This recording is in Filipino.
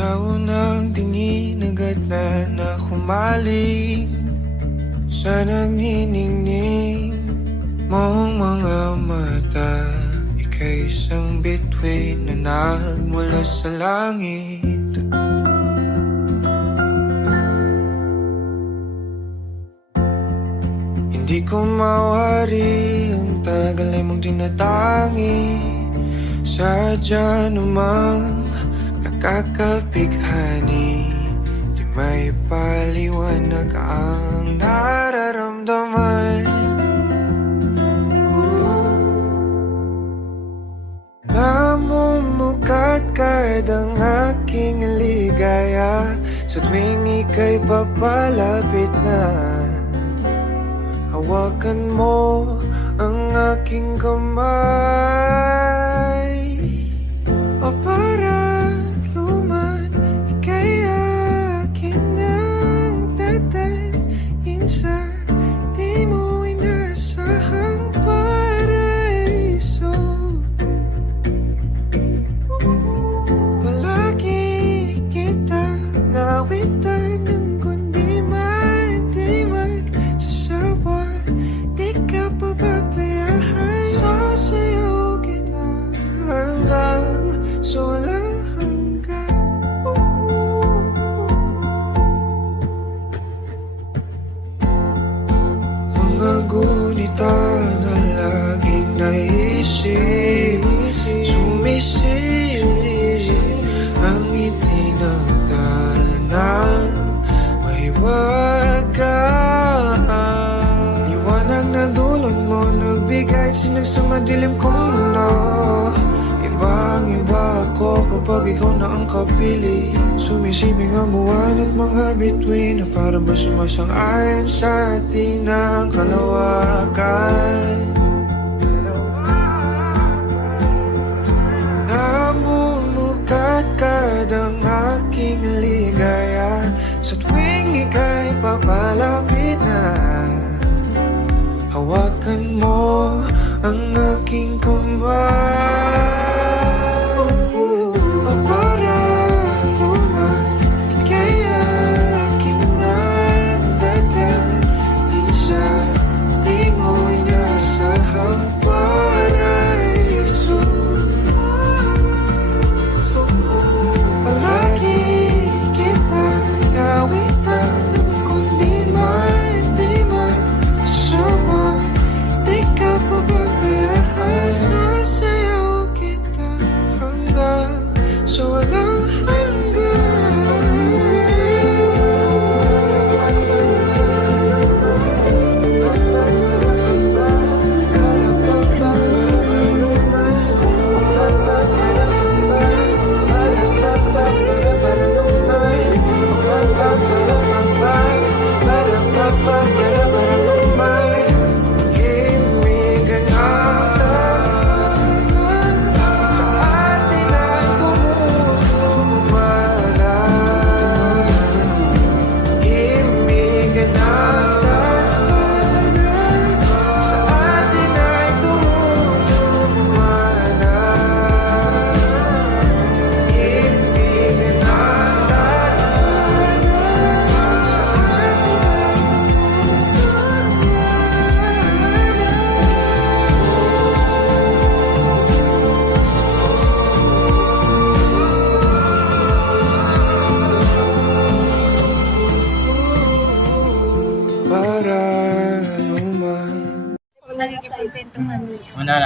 Sa unang tingin agad na humaling sa nagniningning mong mga mata. Ika'y isang bituin na nagmula sa langit. Hindi ko mawari ang tagal ay mong tinatangi. Sadya namang nakakapighani, di may paliwanag ang nararamdaman. Namumukat kadang aking ligaya sa tuwing ika'y papalapit na. Hawakan mo ang aking kamay, o para luman, ika'y akin ang tatay sa di mo inasahang paraiso. Palagi kita ngawitan ng kundi man di magsasawa. Di ka pababayaan, sasayaw kita hanggang sa walang hanggan. Mga gunita na laging naisip, sumisilip ang itinagdanang may wagas. Liwanag na dulot mo, nagbigay sinag sa madilim kong mundo. Ibang-iba ako kapag ikaw na ang kapili. Sumisibing ang buwan at mga bituin na para ba sumasang-ayon sa atin ang kalawakan. Namumukat kadang aking ligaya sa tuwing ika'y papalapit na. Hawakan mo ang aking kamay, o para luman, ika'y aking nagdadalhin sa di mo inasahang paraiso. Palagi kita ngawitan ng kundi man di magsasawa. Di ka pababayaan, sasayaw kita hanggang sa walang para luman. Nagiging kwentuhan niya. Una,